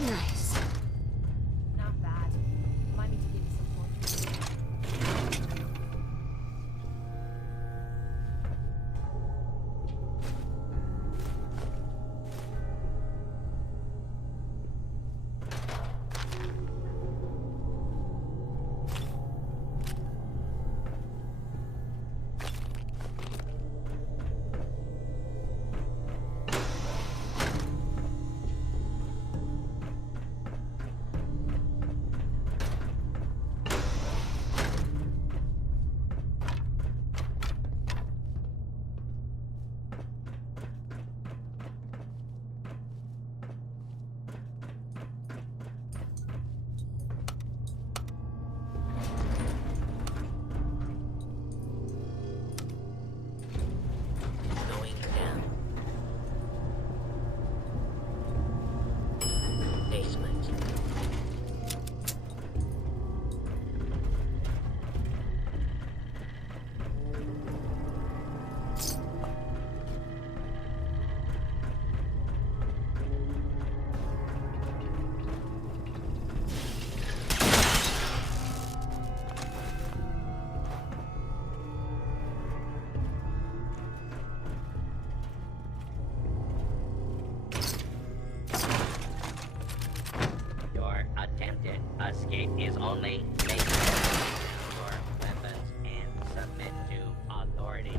Nice. Not bad. Remind me to give you some pointers. Going down. Basement. Your attempted escape is only basic. Your weapons and submit to authority.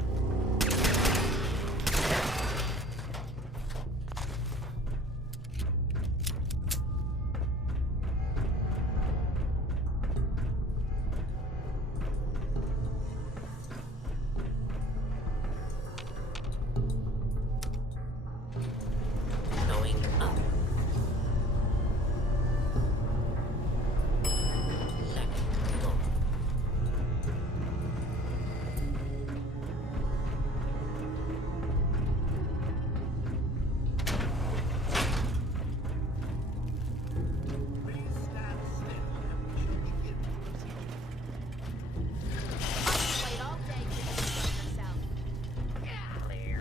Going up. Second floor. Wait all day to enjoy yourself. Clear.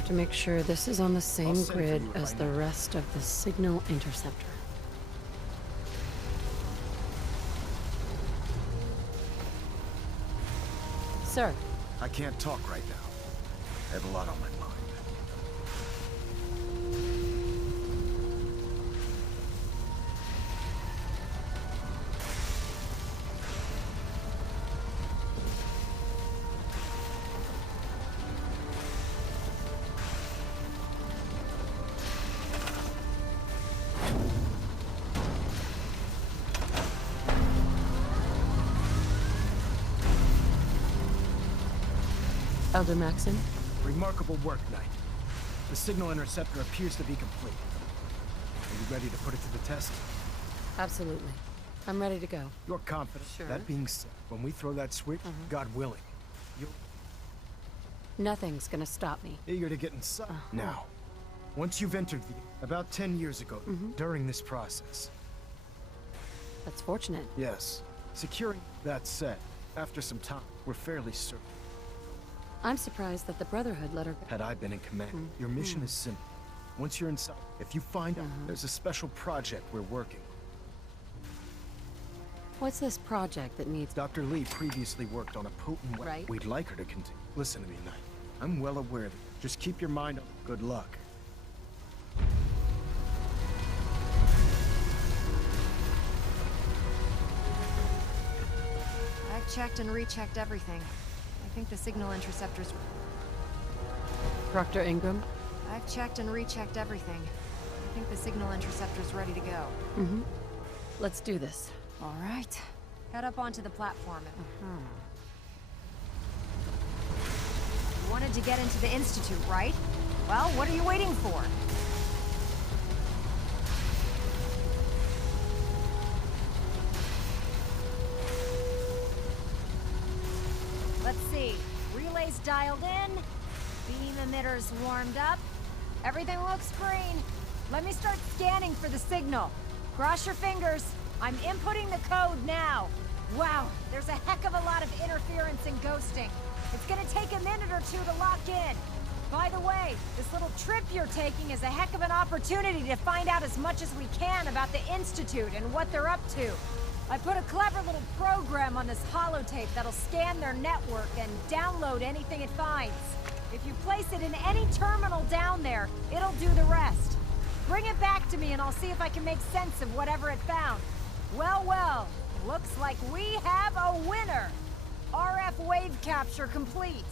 have to make sure this is on the same send for grid you as right the now. rest of the signal interceptor. Sir, I can't talk right now. I have a lot on my mind. Elder Maxon, Remarkable work, Knight. The signal interceptor appears to be complete. Are you ready to put it to the test? absolutely. I'm ready to go. You're confident. Sure. That being said, when we throw that switch, God willing, you'll Nothing's gonna stop me. eager to get inside. Now, once you've entered the... About 10 years ago, during this process. That's fortunate. Yes. Securing... That said, after some time, we're fairly certain. I'm surprised that the Brotherhood let her go. Had I been in command, your mission is simple. Once you're inside, if you find out there's a special project we're working. What's this project that needs... Dr. Lee previously worked on a potent weapon. Right. We'd like her to continue. Listen to me, Knight. I'm well aware of it. Just keep your mind on. Good luck. I've checked and rechecked everything. I think the signal interceptor's... Proctor Ingram? I've checked and rechecked everything. I think the signal interceptor's ready to go. Mm-hmm. Let's do this. All right. Head up onto the platform. You wanted to get into the Institute, right? Well, what are you waiting for? Let's see. Relays dialed in. Beam emitters warmed up. Everything looks green. Let me start scanning for the signal. Cross your fingers. I'm inputting the code now. Wow, there's a heck of a lot of interference and ghosting. It's gonna take a minute or two to lock in. By the way, this little trip you're taking is a heck of an opportunity to find out as much as we can about the Institute and what they're up to. I put a clever little program on this holotape that'll scan their network and download anything it finds. If you place it in any terminal down there, it'll do the rest. Bring it back to me and I'll see if I can make sense of whatever it found. Well, well, looks like we have a winner. RF wave capture complete.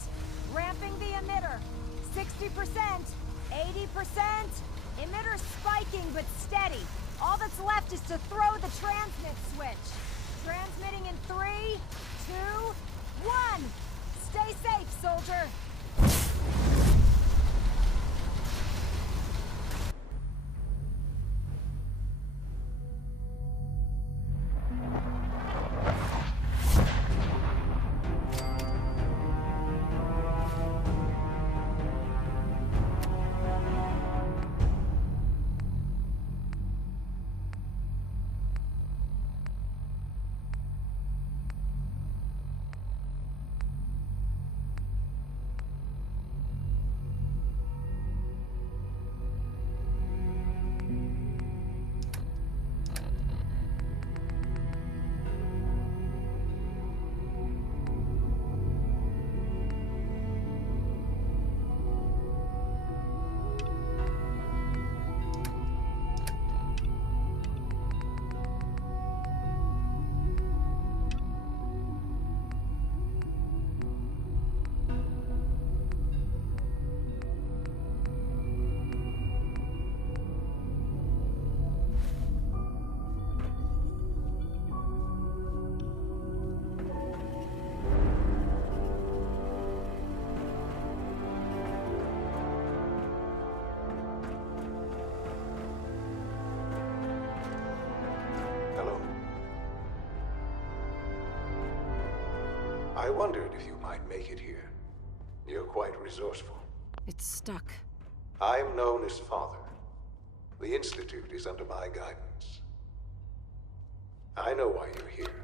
Ramping the emitter. 60%, 80%. Emitter spiking but steady. All that's left is to throw the transmit switch. Transmitting in 3, 2, 1. Stay safe, soldier. Hello. I wondered if you might make it here. You're quite resourceful. It's stuck. I'm known as Father. The Institute is under my guidance. I know why you're here.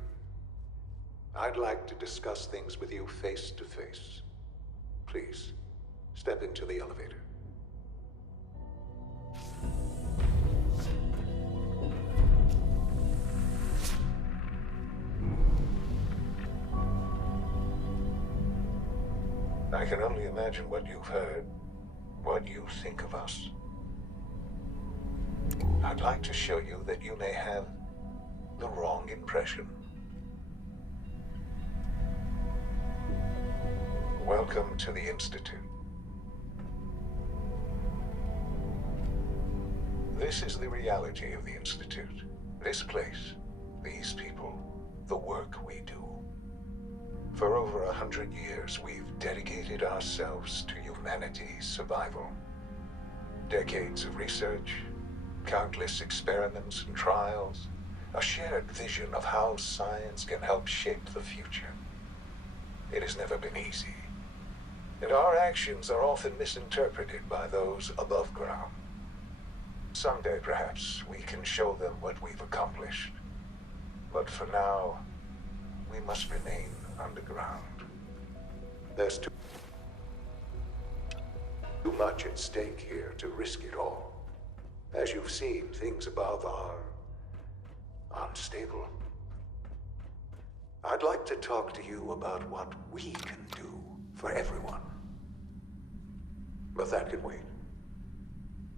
I'd like to discuss things with you face to face. Please, step into the elevator. I can only imagine what you've heard, what you think of us. I'd like to show you that you may have the wrong impression. Welcome to the Institute. This is the reality of the Institute. This place, these people, the work we do. For over 100 years, we've dedicated ourselves to humanity's survival. Decades of research, countless experiments and trials, a shared vision of how science can help shape the future. It has never been easy, and our actions are often misinterpreted by those above ground. Someday, perhaps, we can show them what we've accomplished. But for now, we must remain underground. There's too much at stake here to risk it all. As you've seen, things above are unstable. I'd like to talk to you about what we can do for everyone. But that can wait.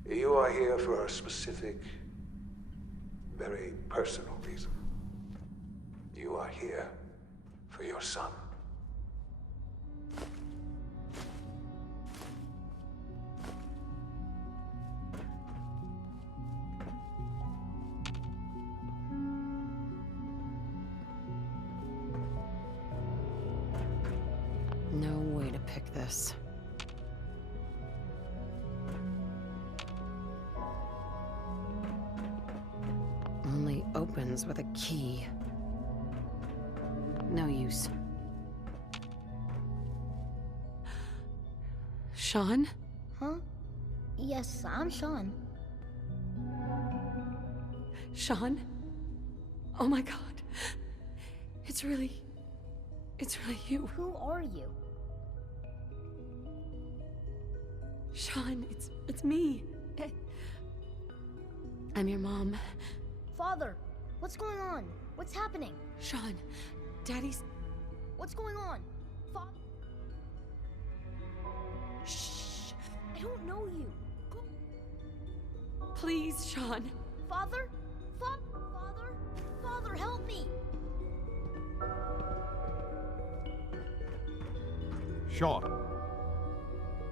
You are here for a specific, very personal reason. You are here for your son. No way to pick this. Only opens with a key. No use. Sean? Huh? Yes, I'm Sean. Sean? Oh my god. It's really you. Who are you? Sean, it's me. I'm your mom. Father, what's going on? What's happening? Sean, Daddy's... What's going on? Father? Shh. I don't know you. Go. Please, Sean. Father? Father? Father, help me! Sean.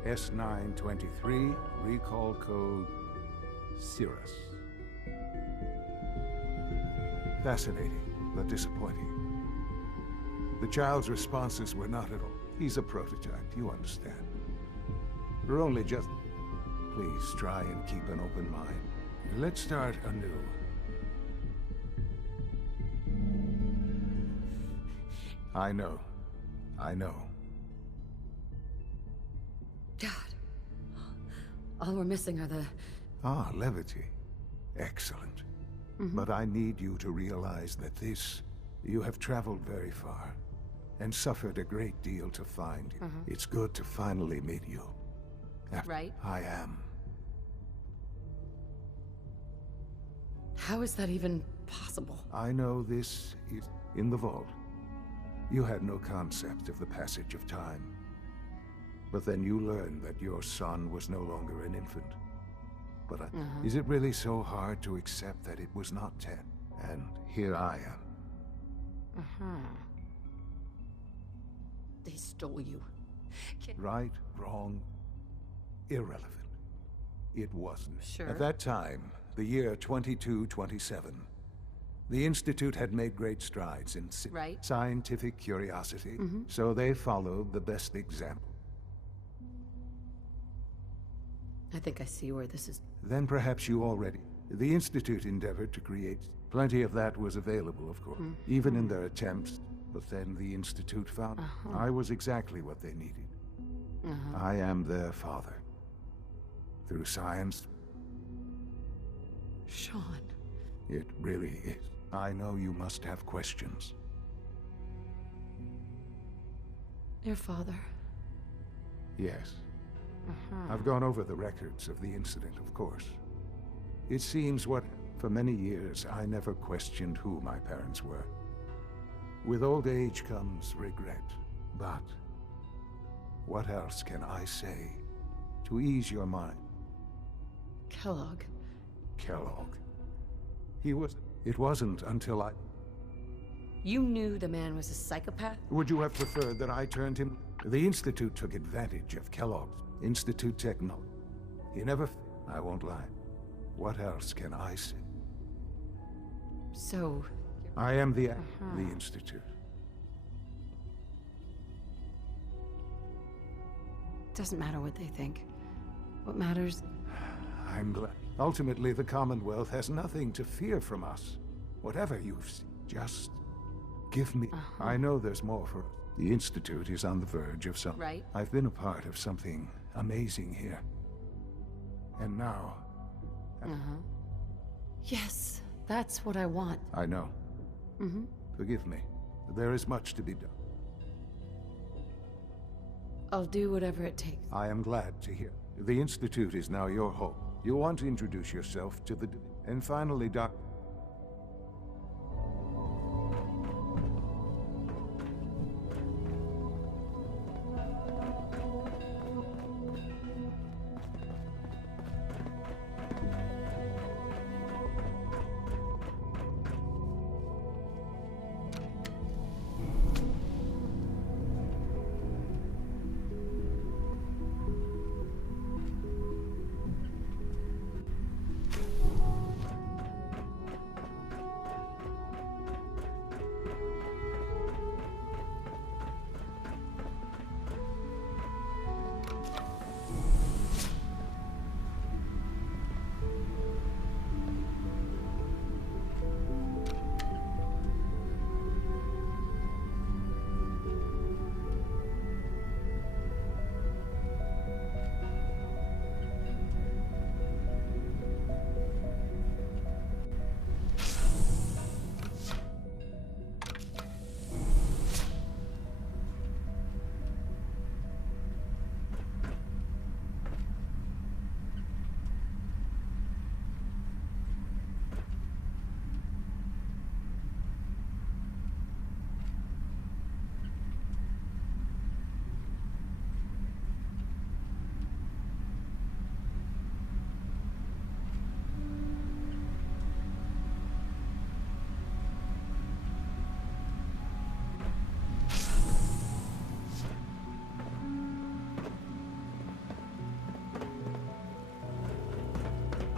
S923, recall code Cirrus. Fascinating, but disappointing. The child's responses were not at all. He's a prototype, you understand. We're only just... Please try and keep an open mind. Let's start anew. I know. God. All we're missing are the... Ah, levity. Excellent. But I need you to realize that you have traveled very far, and suffered a great deal to find you. It's good to finally meet you. Right. I am. How is that even possible? I know this is in the vault. You had no concept of the passage of time. But then you learned that your son was no longer an infant. But is it really so hard to accept that it was not 10? And here I am. They stole you. Right, wrong, irrelevant. It wasn't. Sure. At that time, the year 2227, the Institute had made great strides in scientific curiosity, so they followed the best example. I think I see where this is... Then perhaps you already... The Institute endeavored to create... Plenty of that was available, of course, even in their attempts. But then the Institute found I was exactly what they needed. I am their father. Through science... Sean. It really is. I know you must have questions. Your father. Yes. I've gone over the records of the incident, of course. It seems for many years, I never questioned who my parents were. With old age comes regret, but What else can I say to ease your mind? Kellogg. Kellogg. He was... It wasn't until I... You knew the man was a psychopath? Would you have preferred that I turned him? The Institute took advantage of Kellogg's Institute technology. He never... I won't lie. What else can I say? So... I am the Institute. Doesn't matter what they think. What matters... I'm glad. Ultimately, the Commonwealth has nothing to fear from us. Whatever you've seen, just give me... I know there's more for us. The Institute is on the verge of something. Right. I've been a part of something amazing here. And now... Yes, that's what I want. I know. Forgive me. There is much to be done. I'll do whatever it takes. I am glad to hear. The Institute is now your home. You'll want to introduce yourself to the... And finally, Doc...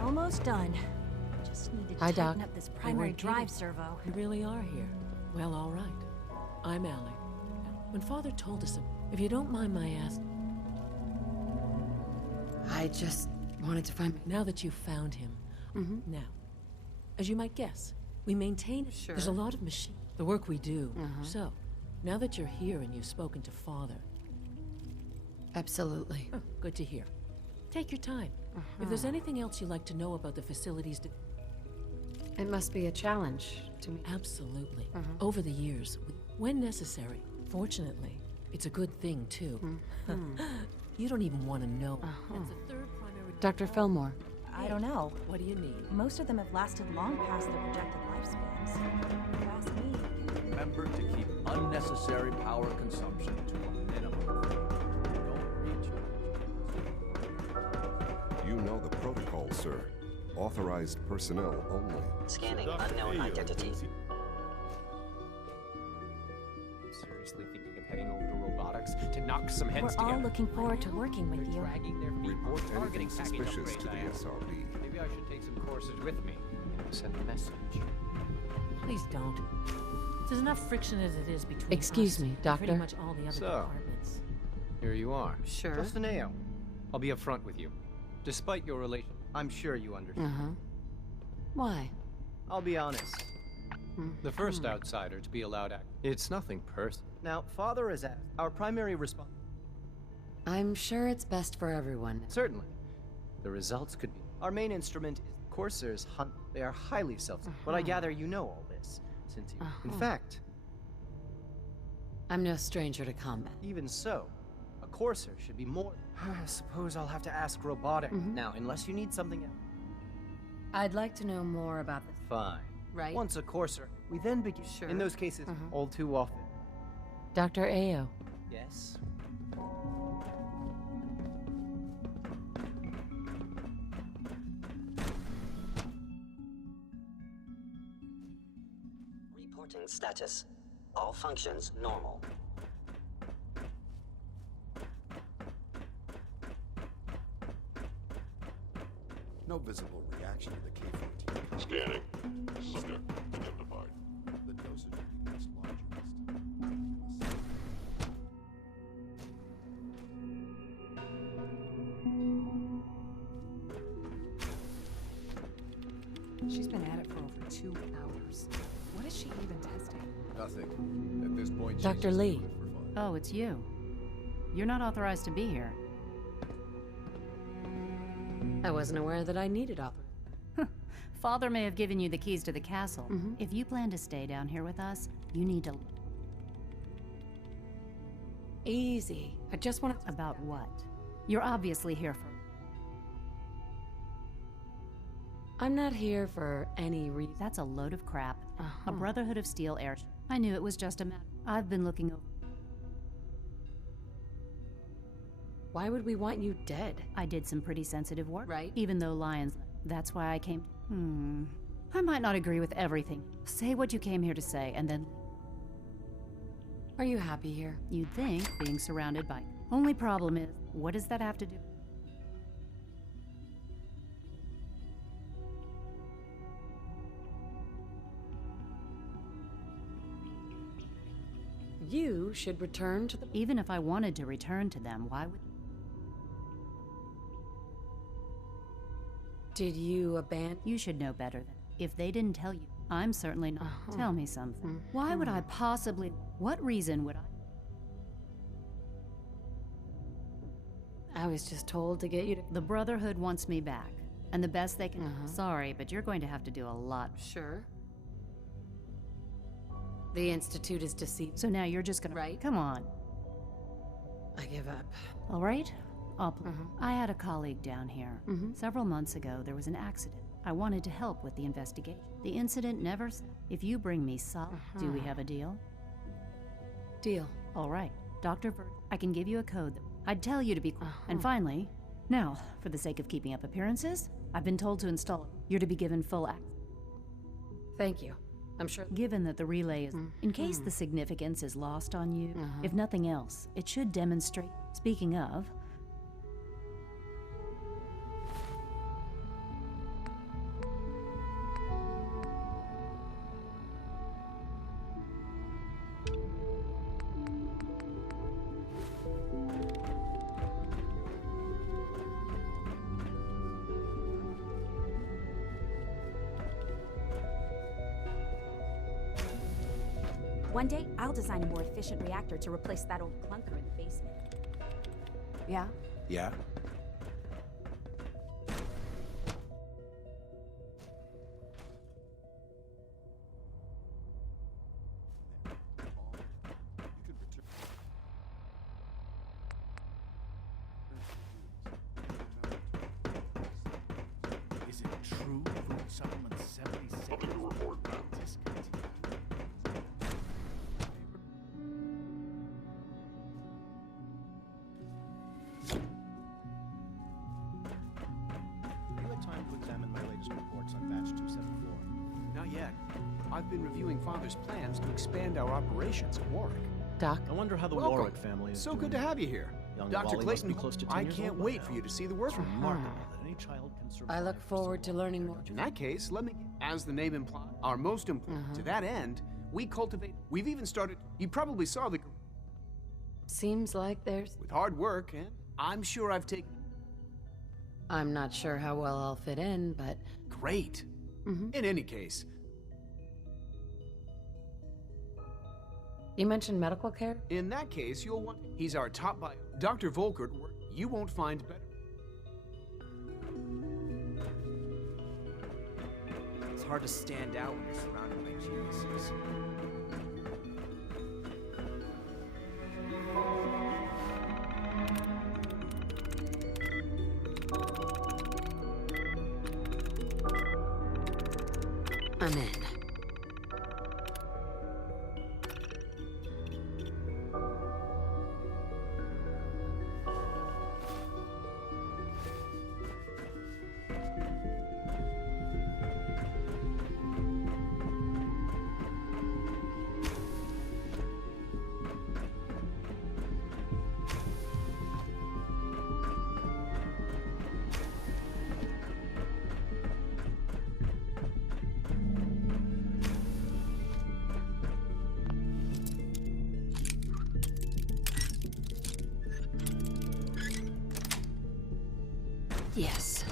Almost done. Just need to Hi, tighten Doc. up this primary weren't drive kidding. servo. You really are here. Well, all right. I'm Allie. When Father told us, if you don't mind my asking, I just wanted to find... now that you've found him, now, as you might guess, we maintain... Sure. There's a lot of machine... The work we do. So, now that you're here and you've spoken to Father... Absolutely. Oh, good to hear. Take your time. If there's anything else you'd like to know about the facilities... It must be a challenge to me. Absolutely. Over the years, when necessary. Fortunately, it's a good thing, too. You don't even want to know. That's the third primary... Dr. Fillmore. I don't know. What do you need? Most of them have lasted long past their projected lifespans. If you ask me. Remember to keep unnecessary power consumption to a minimum. Don't reach You know the protocol, sir. Authorized personnel only. Scanning unknown identity. Seriously thinking of heading over to robotics to knock some heads We're together? all looking forward to working with you. Dragging their feet. Report Targeting anything package suspicious to the upgrades I have. SRB. Maybe I should take some courses with me. Send a message. Please don't. There's enough friction as it is between Excuse us me, and Doctor. pretty much all the other So. departments. Here you are. Sure. Just an AO. I'll be upfront with you. Despite your relation, I'm sure you understand. Why? I'll be honest. the first outsider to be allowed access. It's nothing personal. Now, Father is asked. Our primary response. I'm sure it's best for everyone. Certainly. The results could be... Our main instrument is coursers hunt. They are highly self. But I gather you know all this, since you... In fact, I'm no stranger to combat. even so, a courser should be more... I suppose I'll have to ask robotic. Now, unless you need something else. I'd like to know more about this. Fine. Right? Once a courser, we then begin. Sure. In those cases, all too often. Dr. Ao. Yes. Reporting status. All functions normal. No visible reaction to the K-14. Scanning. Subject identified. The dosage will be much larger this She's been at it for over 2 hours. What is she even testing? Nothing. At this point, Dr. Lee. Oh, it's you. You're not authorized to be here. I wasn't aware that I needed author. Father may have given you the keys to the castle. If you plan to stay down here with us, you need to... Easy. I just want to... About what? You're obviously here for... I'm not here for any reason. That's a load of crap. A Brotherhood of Steel airship. I knew it was just a matter. I've been looking over... Why would we want you dead? I did some pretty sensitive work. Right. Even though Lions... That's why I came... I might not agree with everything. Say what you came here to say, and then... Are you happy here? You'd think, being surrounded by... Only problem is, what does that have to do? You should return to the... Even if I wanted to return to them, why would... Did you abandon... You should know better than... If they didn't tell you, I'm certainly not... Tell me something. Why would I possibly... What reason would I... I was just told to get you to... The Brotherhood wants me back. And the best they can... Sorry, but you're going to have to do a lot... Sure. The Institute is deceived. So now you're just gonna... Right. Come on. I give up. All right? I had a colleague down here. Several months ago, there was an accident. I wanted to help with the investigation. The incident never... If you bring me do we have a deal? Deal. All right. Dr. I can give you a code that... I'd tell you to be... And finally, now, for the sake of keeping up appearances, I've been told to install it. You're to be given full access. Thank you. I'm sure... Given that the relay is... In case the significance is lost on you, if nothing else, it should demonstrate... Speaking of... One day, I'll design a more efficient reactor to replace that old clunker in the basement. Yeah? Yeah? Is it true food supplement 76? Nothing to report, ma'am. You had time to examine my latest reports on batch 274. Not yet. I've been reviewing Father's plans to expand our operations at Warwick. Doc? I wonder how the Welcome. Warwick family is So doing. good to have you here. Young Dr. Wally must Clayton, be close to 10 I years can't old by wait now. for you to see the work. It's remarkable that any child can survive. I look forward to learning more. In that case, let me, as the name implies, our most important. To that end, we cultivate. We've even started. You probably saw the. Seems like there's... With hard work, and I'm sure I've taken. I'm not sure how well I'll fit in, but... Great. In any case. You mentioned medical care? In that case, you'll want. He's our top bio. Dr. Volkert, you won't find better. It's hard to stand out when you're surrounded by geniuses. I'm in. Yes.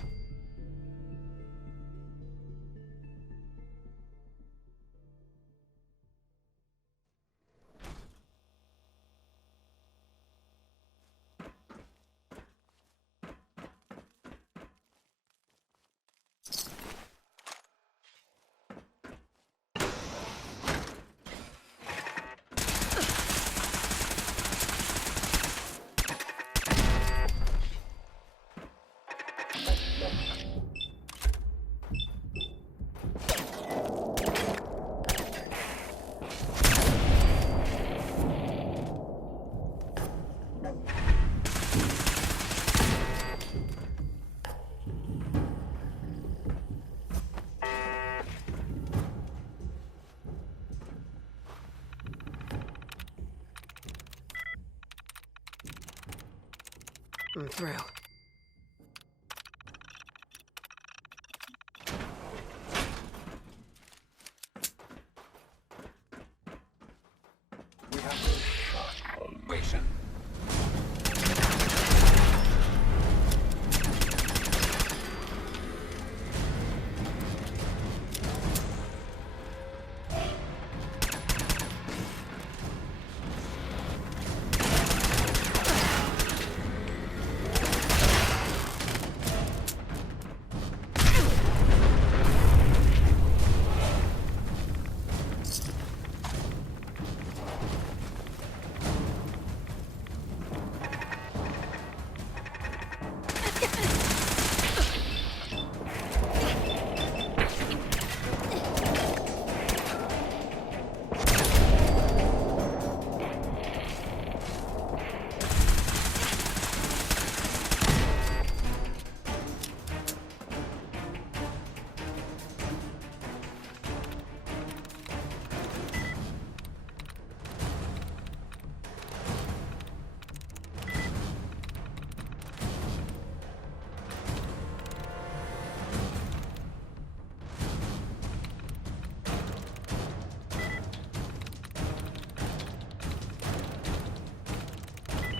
I'm through. We have to wait.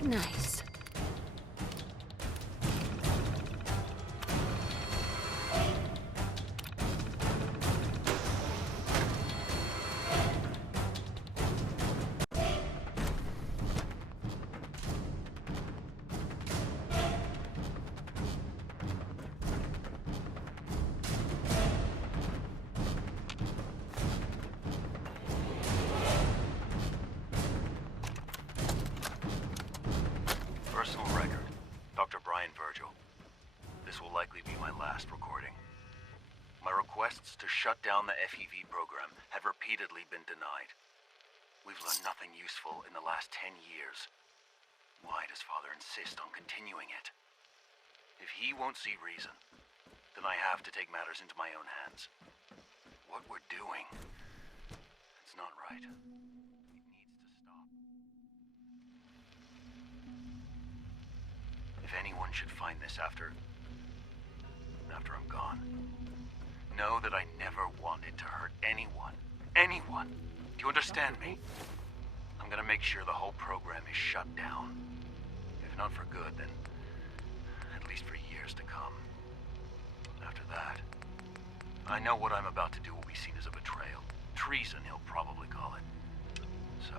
Nice. Personal record, Dr. Brian Virgil. This will likely be my last recording. My requests to shut down the FEV program have repeatedly been denied. We've learned nothing useful in the last 10 years. Why does Father insist on continuing it? If he won't see reason, then I have to take matters into my own hands. What we're doing, it's not right. If anyone should find this after I'm gone, know that I never wanted to hurt anyone. Anyone! Do you understand me? I'm gonna make sure the whole program is shut down. If not for good, then at least for years to come. After that, I know what I'm about to do will be seen as a betrayal. Treason, he'll probably call it. So,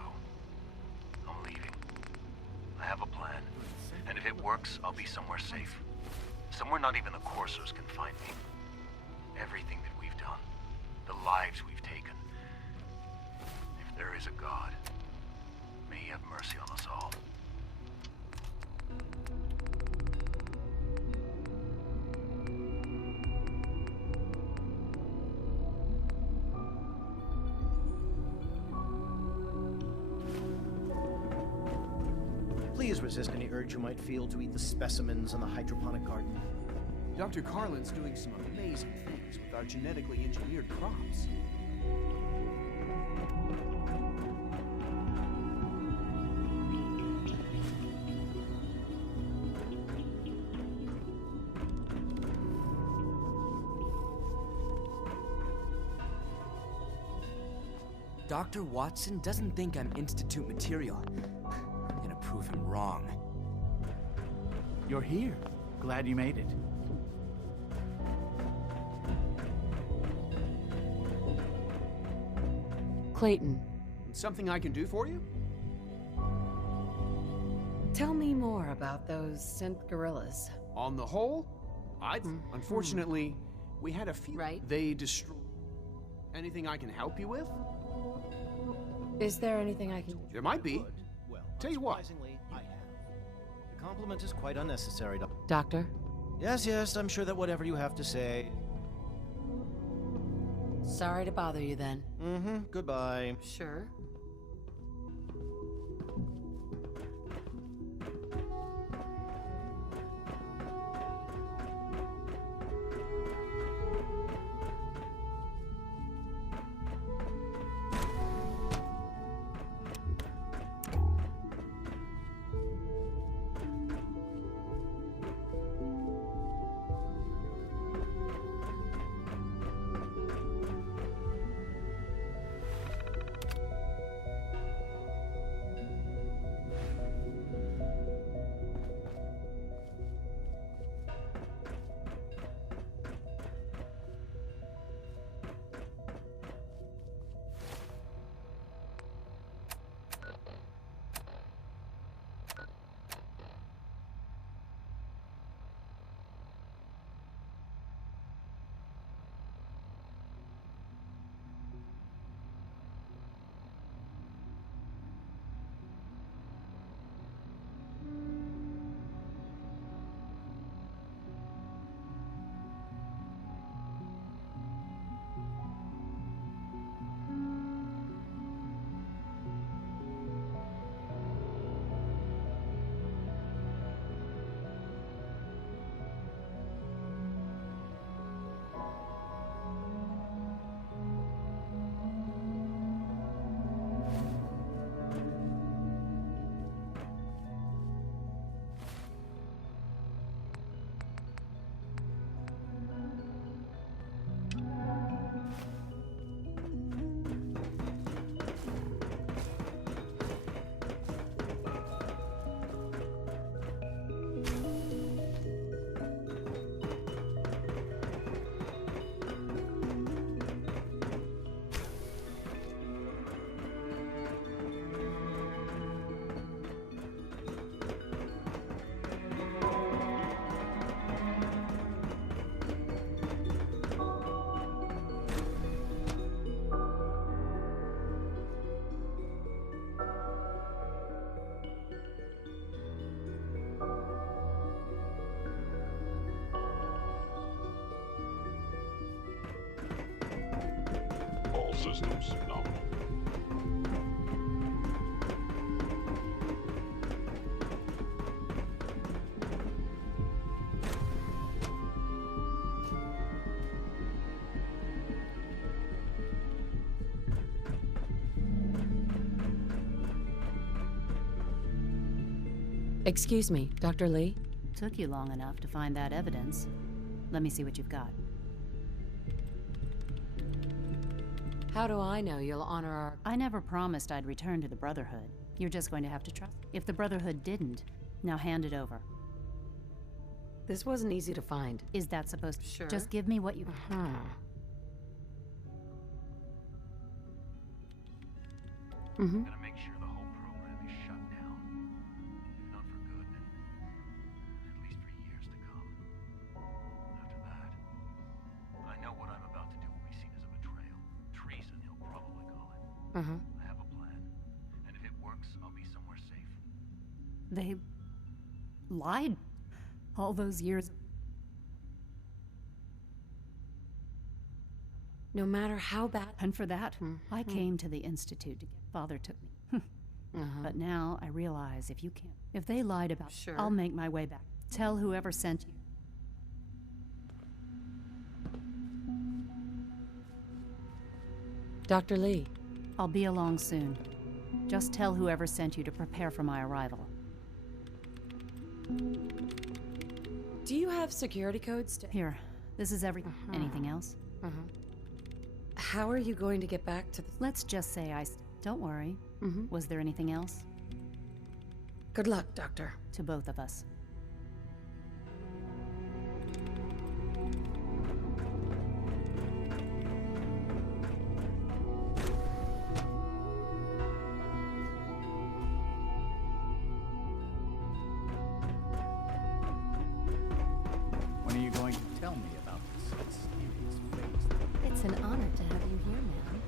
I'm leaving. I have a plan. And if it works, I'll be somewhere safe. Somewhere not even the coursers can find me. Everything that we've done, the lives we've taken. If there is a God, may he have mercy on us all. Please resist any urge you might feel to eat the specimens in the hydroponic garden. Dr. Carlin's doing some amazing things with our genetically engineered crops. Dr. Watson doesn't think I'm Institute material. I'm gonna prove him wrong. You're here. Glad you made it. Clayton. Something I can do for you? Tell me more about those synth gorillas. On the whole, unfortunately, we had a few. Right. They destroyed. Anything I can help you with? Is there anything I can... There might be. Well, Tell you what. surprisingly, I have. The compliment is quite unnecessary, Doctor? Yes, I'm sure that whatever you have to say... Sorry to bother you then. Goodbye. Sure. All systems nominal. Excuse me, Dr. Lee? Took you long enough to find that evidence. Let me see what you've got. How do I know you'll honor our... I never promised I'd return to the Brotherhood. You're just going to have to trust. If the Brotherhood didn't, now hand it over. This wasn't easy to find. Is that supposed to... Sure. Just give me what you... I'm gonna make sure the whole program is shut down. If not for good, then at least for years to come. After that, I know what I'm about to do will be seen as a betrayal. Treason, he'll probably call it. I have a plan, and if it works, I'll be somewhere safe. They lied all those years. No matter how bad... And for that, I came to the Institute to get... Father took me. But now I realize if you can't... If they lied about... Sure. I'll make my way back. Tell whoever sent you. Dr. Lee. I'll be along soon. Just tell whoever sent you to prepare for my arrival. Do you have security codes? Here, this is everything. Anything else? How are you going to get back to the... Let's just say Don't worry. Was there anything else? Good luck, Doctor. To both of us. Tell me about this mysterious phase. It's an honor to have you here, ma'am.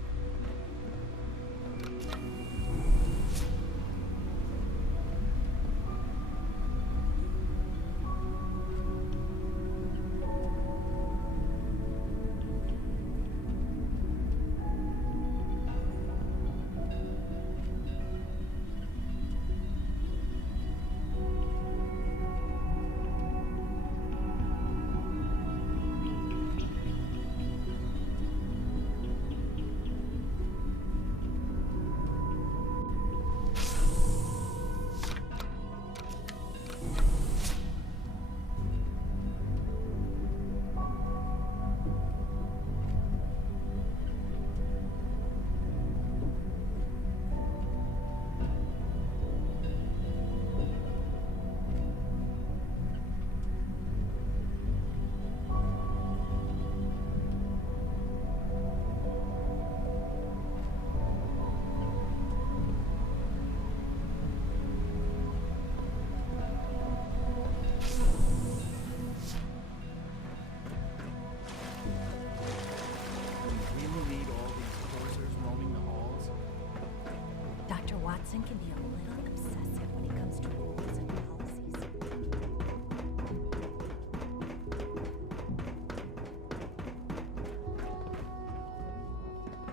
Dr. Watson can be a little obsessive when it comes to rules and policies.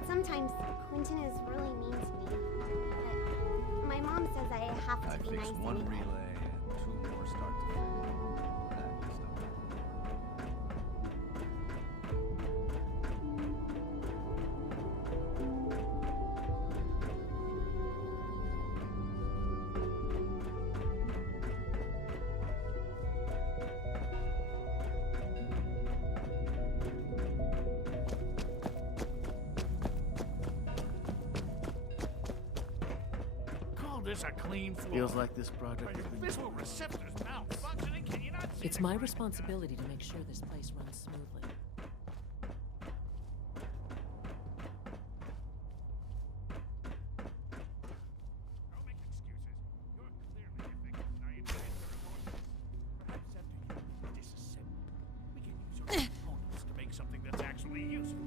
Sometimes Quentin is really mean to me, but my mom says I have to be nice one anyway. relay and 2 more start to finish. That was This a clean floor. Feels like this project has been Visual receptors malfunctioning. Can you not see? It's my responsibility to make sure this place runs smoothly. Don't make excuses. You're clearly effective dietitian remorseful. Perhaps after you disassemble, we can use your components to make something that's actually useful.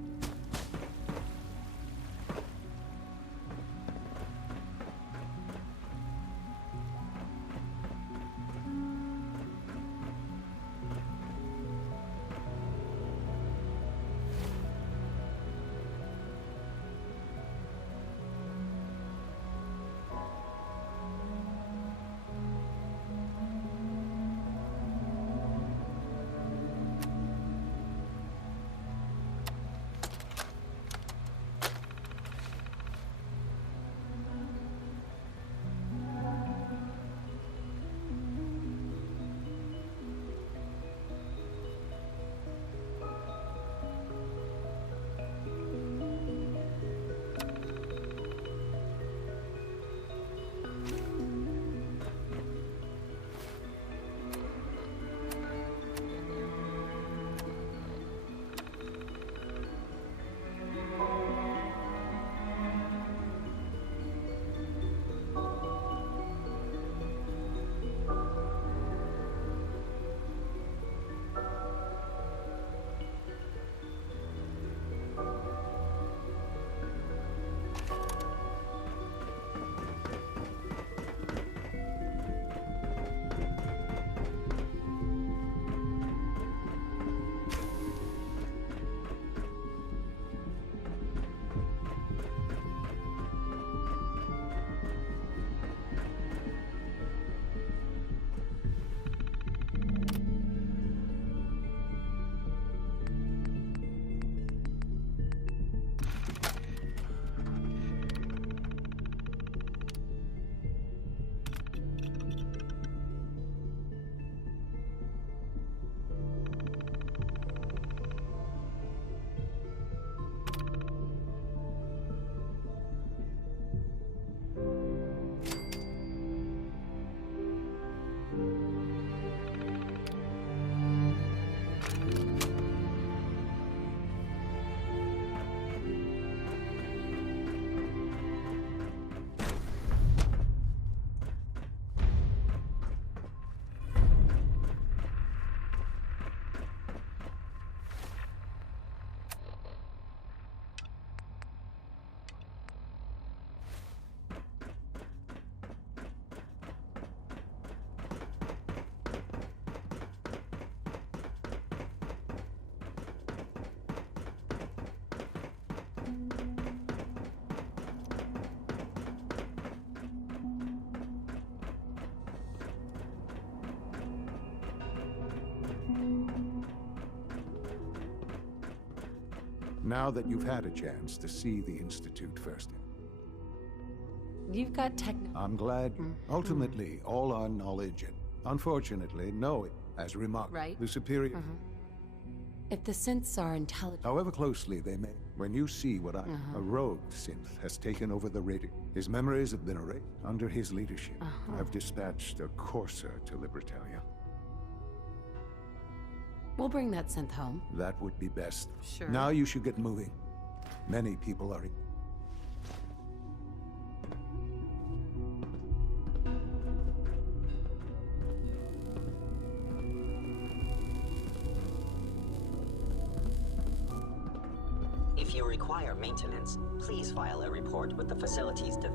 Now that you've had a chance to see the Institute first, You've got I'm glad. Ultimately, all our knowledge and, unfortunately, know it as remarkable. Right. The superior. If the synths are intelligent... However closely they may. When you see what a rogue synth has taken over the radio, his memories have been erased. Under his leadership, I've dispatched a courser to Libertalia. We'll bring that synth home. That would be best. Sure. Now you should get moving. Many people are... If you require maintenance, please file a report with the Facilities Division.